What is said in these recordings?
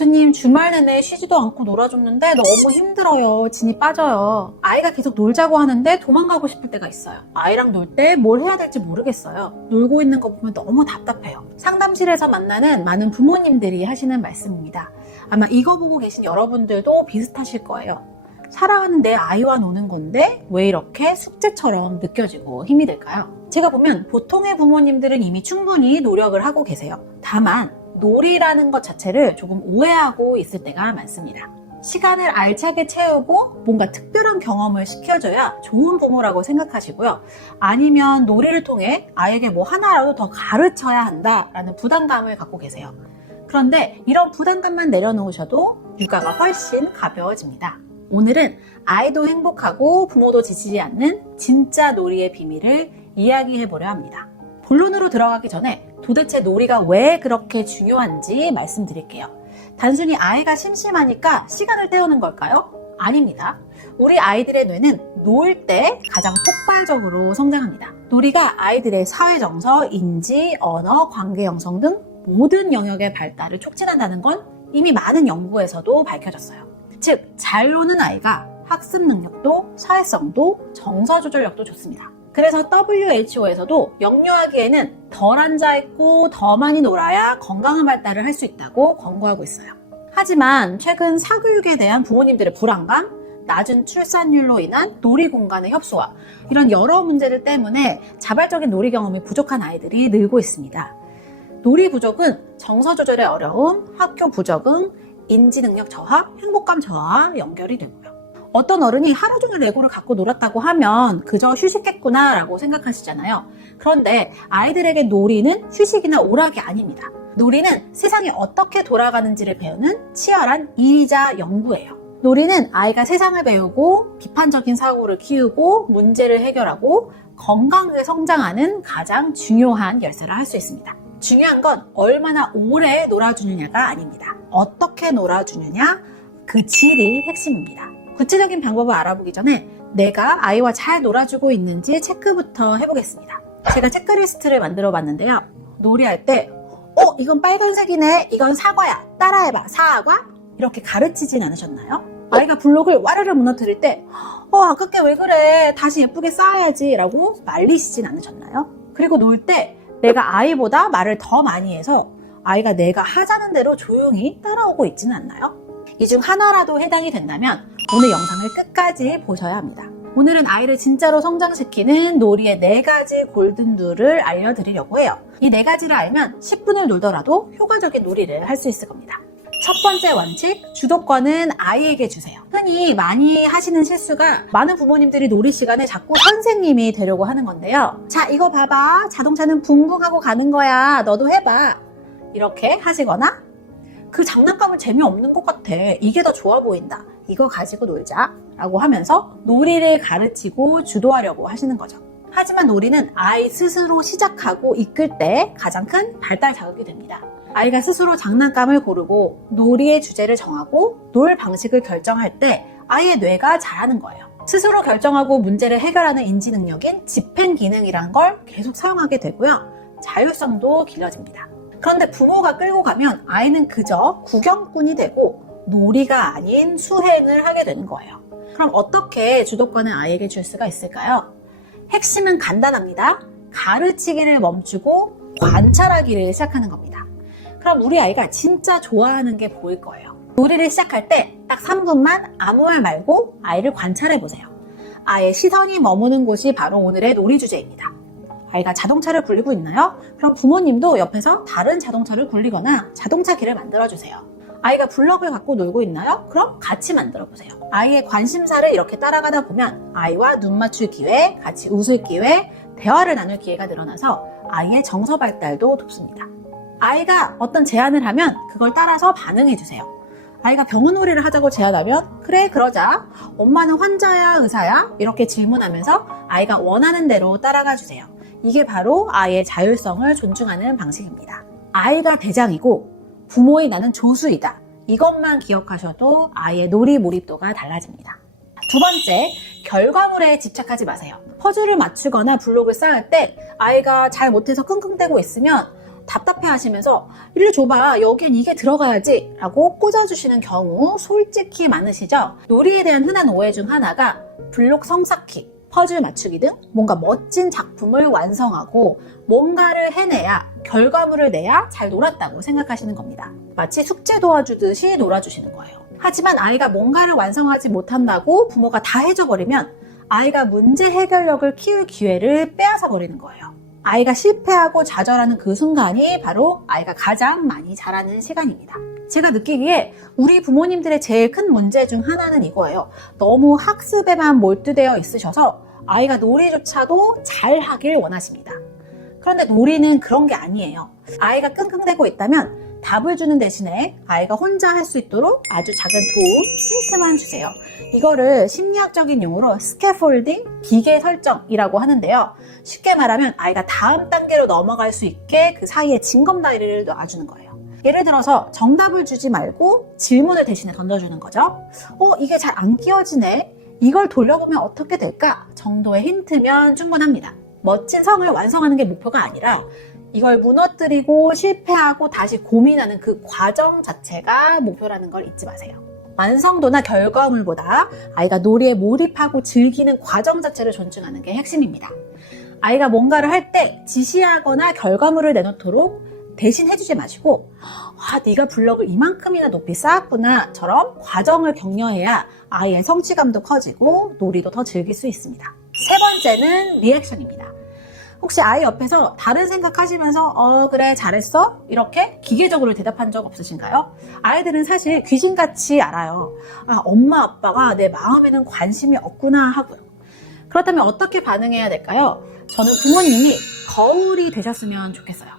교수님, 주말 내내 쉬지도 않고 놀아줬는데 너무 힘들어요. 진이 빠져요. 아이가 계속 놀자고 하는데 도망가고 싶을 때가 있어요. 아이랑 놀 때 뭘 해야 될지 모르겠어요. 놀고 있는 거 보면 너무 답답해요. 상담실에서 만나는 많은 부모님들이 하시는 말씀입니다. 아마 이거 보고 계신 여러분들도 비슷하실 거예요. 사랑하는 내 아이와 노는 건데 왜 이렇게 숙제처럼 느껴지고 힘이 들까요? 제가 보면 보통의 부모님들은 이미 충분히 노력을 하고 계세요. 다만 놀이라는 것 자체를 조금 오해하고 있을 때가 많습니다. 시간을 알차게 채우고 뭔가 특별한 경험을 시켜줘야 좋은 부모라고 생각하시고요. 아니면 놀이를 통해 아이에게 뭐 하나라도 더 가르쳐야 한다라는 부담감을 갖고 계세요. 그런데 이런 부담감만 내려놓으셔도 육아가 훨씬 가벼워집니다. 오늘은 아이도 행복하고 부모도 지치지 않는 진짜 놀이의 비밀을 이야기해보려 합니다. 본론으로 들어가기 전에 도대체 놀이가 왜 그렇게 중요한지 말씀드릴게요. 단순히 아이가 심심하니까 시간을 때우는 걸까요? 아닙니다. 우리 아이들의 뇌는 놀 때 가장 폭발적으로 성장합니다. 놀이가 아이들의 사회정서, 인지, 언어, 관계 형성 등 모든 영역의 발달을 촉진한다는 건 이미 많은 연구에서도 밝혀졌어요. 즉, 잘 노는 아이가 학습 능력도, 사회성도, 정서 조절력도 좋습니다. 그래서 WHO에서도 영유아기에는 덜 앉아있고 더 많이 놀아야 건강한 발달을 할 수 있다고 권고하고 있어요. 하지만 최근 사교육에 대한 부모님들의 불안감, 낮은 출산율로 인한 놀이 공간의 협소화, 이런 여러 문제들 때문에 자발적인 놀이 경험이 부족한 아이들이 늘고 있습니다. 놀이 부족은 정서 조절의 어려움, 학교 부적응, 인지 능력 저하, 행복감 저하와 연결이 되고요. 어떤 어른이 하루 종일 레고를 갖고 놀았다고 하면 그저 휴식했구나 라고 생각하시잖아요. 그런데 아이들에게 놀이는 휴식이나 오락이 아닙니다. 놀이는 세상이 어떻게 돌아가는지를 배우는 치열한 일이자 연구예요. 놀이는 아이가 세상을 배우고 비판적인 사고를 키우고 문제를 해결하고 건강하게 성장하는 가장 중요한 열쇠라 할 수 있습니다. 중요한 건 얼마나 오래 놀아주느냐가 아닙니다. 어떻게 놀아주느냐, 그 질이 핵심입니다. 구체적인 방법을 알아보기 전에 내가 아이와 잘 놀아주고 있는지 체크부터 해보겠습니다. 제가 체크리스트를 만들어 봤는데요. 놀이할 때 이건 빨간색이네, 이건 사과야, 따라해봐, 사과? 이렇게 가르치진 않으셨나요? 아이가 블록을 와르르 무너뜨릴 때 아깝게 왜 그래, 다시 예쁘게 쌓아야지 라고 말리시진 않으셨나요? 그리고 놀 때 내가 아이보다 말을 더 많이 해서 아이가 내가 하자는 대로 조용히 따라오고 있지는 않나요? 이 중 하나라도 해당이 된다면 오늘 영상을 끝까지 보셔야 합니다. 오늘은 아이를 진짜로 성장시키는 놀이의 4가지 골든룰을 알려드리려고 해요. 이 4가지를 알면 10분을 놀더라도 효과적인 놀이를 할 수 있을 겁니다. 첫 번째 원칙, 주도권은 아이에게 주세요. 흔히 많이 하시는 실수가 많은 부모님들이 놀이 시간에 자꾸 선생님이 되려고 하는 건데요. 자, 이거 봐봐. 자동차는 붕붕하고 가는 거야. 너도 해봐. 이렇게 하시거나 그 장난감은 재미없는 것 같아. 이게 더 좋아 보인다. 이거 가지고 놀자. 라고 하면서 놀이를 가르치고 주도하려고 하시는 거죠. 하지만 놀이는 아이 스스로 시작하고 이끌 때 가장 큰 발달 자극이 됩니다. 아이가 스스로 장난감을 고르고 놀이의 주제를 정하고 놀 방식을 결정할 때 아이의 뇌가 잘하는 거예요. 스스로 결정하고 문제를 해결하는 인지 능력인 집행 기능이란 걸 계속 사용하게 되고요. 자율성도 길러집니다. 그런데 부모가 끌고 가면 아이는 그저 구경꾼이 되고 놀이가 아닌 수행을 하게 되는 거예요. 그럼 어떻게 주도권을 아이에게 줄 수가 있을까요? 핵심은 간단합니다. 가르치기를 멈추고 관찰하기를 시작하는 겁니다. 그럼 우리 아이가 진짜 좋아하는 게 보일 거예요. 놀이를 시작할 때 딱 3분만 아무 말 말고 아이를 관찰해 보세요. 아이의 시선이 머무는 곳이 바로 오늘의 놀이 주제입니다. 아이가 자동차를 굴리고 있나요? 그럼 부모님도 옆에서 다른 자동차를 굴리거나 자동차 길을 만들어주세요. 아이가 블럭을 갖고 놀고 있나요? 그럼 같이 만들어 보세요. 아이의 관심사를 이렇게 따라가다 보면 아이와 눈 맞출 기회, 같이 웃을 기회, 대화를 나눌 기회가 늘어나서 아이의 정서 발달도 돕습니다. 아이가 어떤 제안을 하면 그걸 따라서 반응해 주세요. 아이가 병원놀이를 하자고 제안하면 그래 그러자, 엄마는 환자야 의사야? 이렇게 질문하면서 아이가 원하는 대로 따라가 주세요. 이게 바로 아이의 자율성을 존중하는 방식입니다. 아이가 대장이고 부모의 나는 조수이다. 이것만 기억하셔도 아이의 놀이 몰입도가 달라집니다. 두 번째, 결과물에 집착하지 마세요. 퍼즐을 맞추거나 블록을 쌓을 때 아이가 잘 못해서 끙끙대고 있으면 답답해 하시면서 일로 줘봐, 여긴 이게 들어가야지 라고 꽂아주시는 경우 솔직히 많으시죠? 놀이에 대한 흔한 오해 중 하나가 블록 성쌓기, 퍼즐 맞추기 등 뭔가 멋진 작품을 완성하고 뭔가를 해내야, 결과물을 내야 잘 놀았다고 생각하시는 겁니다. 마치 숙제 도와주듯이 놀아주시는 거예요. 하지만 아이가 뭔가를 완성하지 못한다고 부모가 다 해줘버리면 아이가 문제 해결력을 키울 기회를 빼앗아 버리는 거예요. 아이가 실패하고 좌절하는 그 순간이 바로 아이가 가장 많이 자라는 시간입니다. 제가 느끼기에 우리 부모님들의 제일 큰 문제 중 하나는 이거예요. 너무 학습에만 몰두되어 있으셔서 아이가 놀이조차도 잘 하길 원하십니다. 그런데 놀이는 그런 게 아니에요. 아이가 끙끙대고 있다면 답을 주는 대신에 아이가 혼자 할 수 있도록 아주 작은 도움, 힌트만 주세요. 이거를 심리학적인 용어로 스캐폴딩, 기계 설정이라고 하는데요. 쉽게 말하면 아이가 다음 단계로 넘어갈 수 있게 그 사이에 징검다리를 놔주는 거예요. 예를 들어서 정답을 주지 말고 질문을 대신에 던져주는 거죠. 이게 잘 안 끼워지네? 이걸 돌려보면 어떻게 될까? 정도의 힌트면 충분합니다. 멋진 성을 완성하는 게 목표가 아니라 이걸 무너뜨리고 실패하고 다시 고민하는 그 과정 자체가 목표라는 걸 잊지 마세요. 완성도나 결과물보다 아이가 놀이에 몰입하고 즐기는 과정 자체를 존중하는 게 핵심입니다. 아이가 뭔가를 할 때 지시하거나 결과물을 내놓도록 대신 해주지 마시고 네가 블럭을 이만큼이나 높이 쌓았구나 처럼 과정을 격려해야 아이의 성취감도 커지고 놀이도 더 즐길 수 있습니다. 세 번째는 리액션입니다. 혹시 아이 옆에서 다른 생각하시면서 그래 잘했어? 이렇게 기계적으로 대답한 적 없으신가요? 아이들은 사실 귀신같이 알아요. 엄마 아빠가 내 마음에는 관심이 없구나 하고요. 그렇다면 어떻게 반응해야 될까요? 저는 부모님이 거울이 되셨으면 좋겠어요.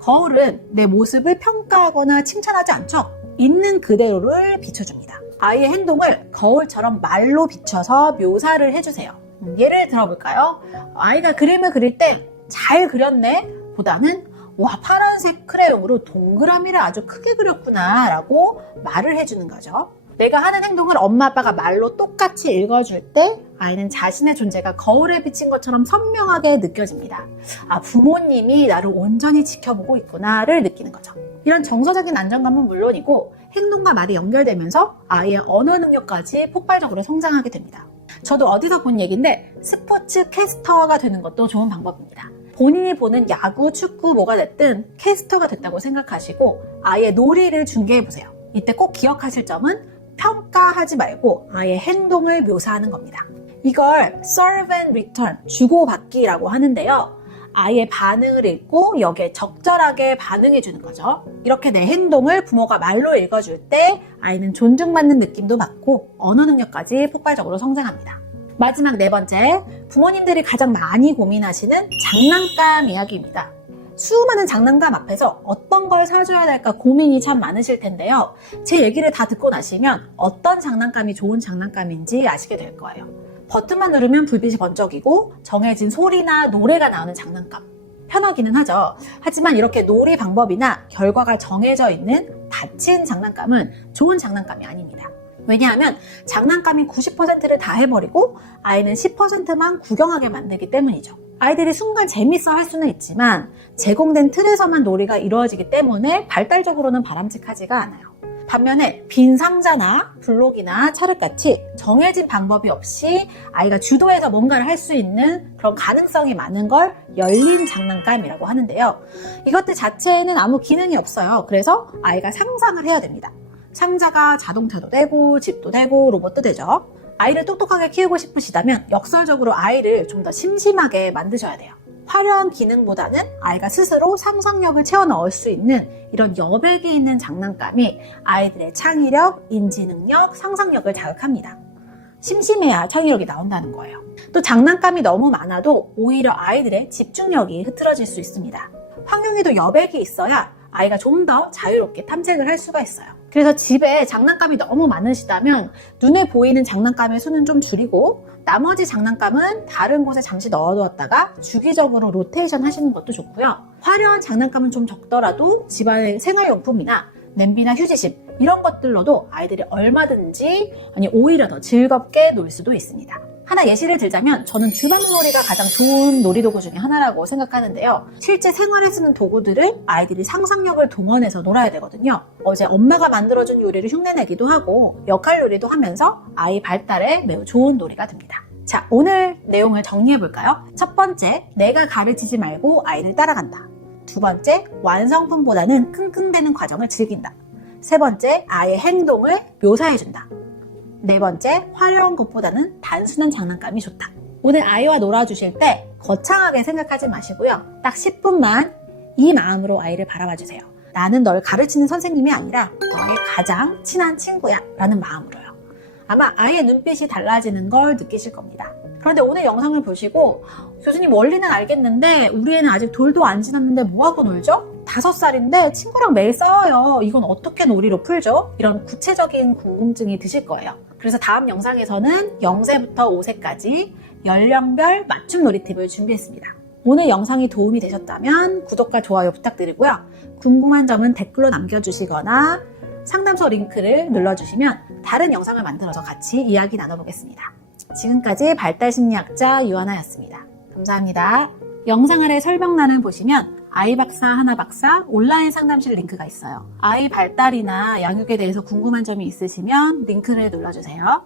거울은 내 모습을 평가하거나 칭찬하지 않죠. 있는 그대로를 비춰줍니다. 아이의 행동을 거울처럼 말로 비춰서 묘사를 해주세요. 예를 들어볼까요? 아이가 그림을 그릴 때 잘 그렸네 보다는 파란색 크레용으로 동그라미를 아주 크게 그렸구나 라고 말을 해주는 거죠. 내가 하는 행동을 엄마 아빠가 말로 똑같이 읽어줄 때 아이는 자신의 존재가 거울에 비친 것처럼 선명하게 느껴집니다. 부모님이 나를 온전히 지켜보고 있구나를 느끼는 거죠. 이런 정서적인 안정감은 물론이고 행동과 말이 연결되면서 아이의 언어 능력까지 폭발적으로 성장하게 됩니다. 저도 어디서 본 얘기인데 스포츠 캐스터가 되는 것도 좋은 방법입니다. 본인이 보는 야구, 축구 뭐가 됐든 캐스터가 됐다고 생각하시고 아이의 놀이를 중계해보세요. 이때 꼭 기억하실 점은 평가하지 말고 아이의 행동을 묘사하는 겁니다. 이걸 serve and return, 주고받기라고 하는데요. 아이의 반응을 읽고 여기에 적절하게 반응해주는 거죠. 이렇게 내 행동을 부모가 말로 읽어줄 때 아이는 존중받는 느낌도 받고 언어 능력까지 폭발적으로 성장합니다. 마지막 네 번째, 부모님들이 가장 많이 고민하시는 장난감 이야기입니다. 수많은 장난감 앞에서 어떤 걸 사줘야 될까 고민이 참 많으실 텐데요. 제 얘기를 다 듣고 나시면 어떤 장난감이 좋은 장난감인지 아시게 될 거예요. 버튼만 누르면 불빛이 번쩍이고 정해진 소리나 노래가 나오는 장난감. 편하기는 하죠. 하지만 이렇게 놀이 방법이나 결과가 정해져 있는 닫힌 장난감은 좋은 장난감이 아닙니다. 왜냐하면 장난감이 90%를 다 해버리고 아이는 10%만 구경하게 만들기 때문이죠. 아이들이 순간 재밌어 할 수는 있지만 제공된 틀에서만 놀이가 이루어지기 때문에 발달적으로는 바람직하지가 않아요. 반면에 빈 상자나 블록이나 찰흙같이 정해진 방법이 없이 아이가 주도해서 뭔가를 할 수 있는 그런 가능성이 많은 걸 열린 장난감이라고 하는데요. 이것들 자체에는 아무 기능이 없어요. 그래서 아이가 상상을 해야 됩니다. 상자가 자동차도 되고 집도 되고 로봇도 되죠. 아이를 똑똑하게 키우고 싶으시다면 역설적으로 아이를 좀 더 심심하게 만드셔야 돼요. 화려한 기능보다는 아이가 스스로 상상력을 채워 넣을 수 있는 이런 여백이 있는 장난감이 아이들의 창의력, 인지능력, 상상력을 자극합니다. 심심해야 창의력이 나온다는 거예요. 또 장난감이 너무 많아도 오히려 아이들의 집중력이 흐트러질 수 있습니다. 환경에도 여백이 있어야 아이가 좀 더 자유롭게 탐색을 할 수가 있어요. 그래서 집에 장난감이 너무 많으시다면 눈에 보이는 장난감의 수는 좀 줄이고 나머지 장난감은 다른 곳에 잠시 넣어두었다가 주기적으로 로테이션 하시는 것도 좋고요. 화려한 장난감은 좀 적더라도 집안의 생활용품이나 냄비나 휴지심 이런 것들로도 아이들이 얼마든지 오히려 더 즐겁게 놀 수도 있습니다. 하나 예시를 들자면 저는 주방놀이가 가장 좋은 놀이도구 중에 하나라고 생각하는데요. 실제 생활에 쓰는 도구들을 아이들이 상상력을 동원해서 놀아야 되거든요. 어제 엄마가 만들어준 요리를 흉내내기도 하고 역할놀이도 하면서 아이 발달에 매우 좋은 놀이가 됩니다. 자, 오늘 내용을 정리해볼까요? 첫 번째, 내가 가르치지 말고 아이를 따라간다. 두 번째, 완성품보다는 끙끙대는 과정을 즐긴다. 세 번째, 아이의 행동을 묘사해준다. 네 번째, 화려한 것보다는 단순한 장난감이 좋다. 오늘 아이와 놀아주실 때 거창하게 생각하지 마시고요. 딱 10분만 이 마음으로 아이를 바라봐주세요. 나는 널 가르치는 선생님이 아니라 너의 가장 친한 친구야 라는 마음으로요. 아마 아이의 눈빛이 달라지는 걸 느끼실 겁니다. 그런데 오늘 영상을 보시고 교수님 원리는 알겠는데 우리 애는 아직 돌도 안 지났는데 뭐하고 놀죠? 5살인데 친구랑 매일 싸워요. 이건 어떻게 놀이로 풀죠? 이런 구체적인 궁금증이 드실 거예요. 그래서 다음 영상에서는 0세부터 5세까지 연령별 맞춤 놀이 팁을 준비했습니다. 오늘 영상이 도움이 되셨다면 구독과 좋아요 부탁드리고요. 궁금한 점은 댓글로 남겨주시거나 상담소 링크를 눌러주시면 다른 영상을 만들어서 같이 이야기 나눠보겠습니다. 지금까지 발달심리학자 유하나였습니다. 감사합니다. 영상 아래 설명란을 보시면 아이박사 하나박사 온라인 상담실 링크가 있어요. 아이 발달이나 양육에 대해서 궁금한 점이 있으시면 링크를 눌러주세요.